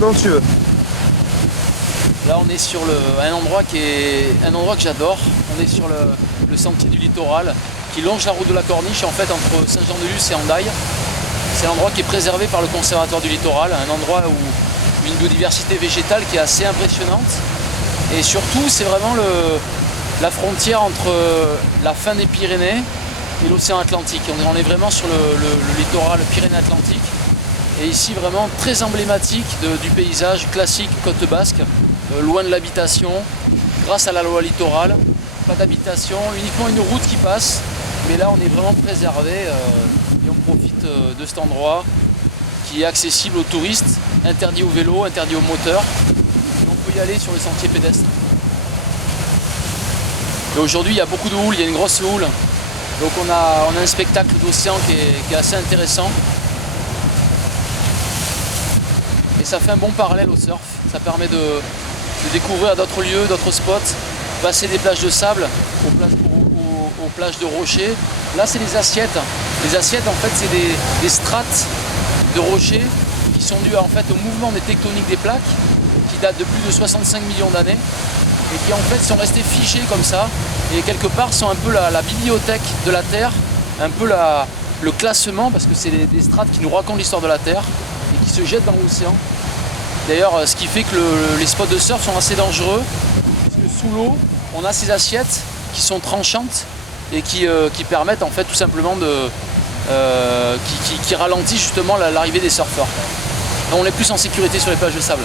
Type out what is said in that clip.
Quand tu veux. Là on est sur un endroit que j'adore. On est sur le sentier du littoral qui longe la route de la Corniche, en fait entre Saint-Jean-de-Luz et Hendaye. C'est un endroit qui est préservé par le conservatoire du littoral, un endroit où une biodiversité végétale qui est assez impressionnante. Et surtout c'est vraiment la frontière entre la fin des Pyrénées et l'océan Atlantique. On est vraiment sur le littoral Pyrénées-Atlantique. Et ici vraiment très emblématique du paysage classique côte basque, loin de l'habitation, grâce à la loi littorale, pas d'habitation, uniquement une route qui passe, mais là on est vraiment préservé et on profite de cet endroit qui est accessible aux touristes, interdit aux vélos, interdit aux moteurs, et on peut y aller sur les sentiers pédestres. Et aujourd'hui il y a beaucoup de houle, il y a une grosse houle, donc on a un spectacle d'océan qui est assez intéressant. Et ça fait un bon parallèle au surf, ça permet de découvrir d'autres lieux, d'autres spots, passer des plages de sable aux plages de rochers. Là c'est les assiettes. Les assiettes en fait c'est des strates de rochers qui sont dues en fait au mouvement des tectoniques des plaques qui datent de plus de 65 millions d'années et qui en fait sont restées figées comme ça et quelque part sont un peu la bibliothèque de la Terre, un peu le classement parce que c'est des strates qui nous racontent l'histoire de la Terre et qui se jettent dans l'océan. D'ailleurs, ce qui fait que les spots de surf sont assez dangereux, parce que sous l'eau, on a ces assiettes qui sont tranchantes et qui permettent en fait tout simplement qui ralentissent justement l'arrivée des surfeurs. Donc on est plus en sécurité sur les plages de sable.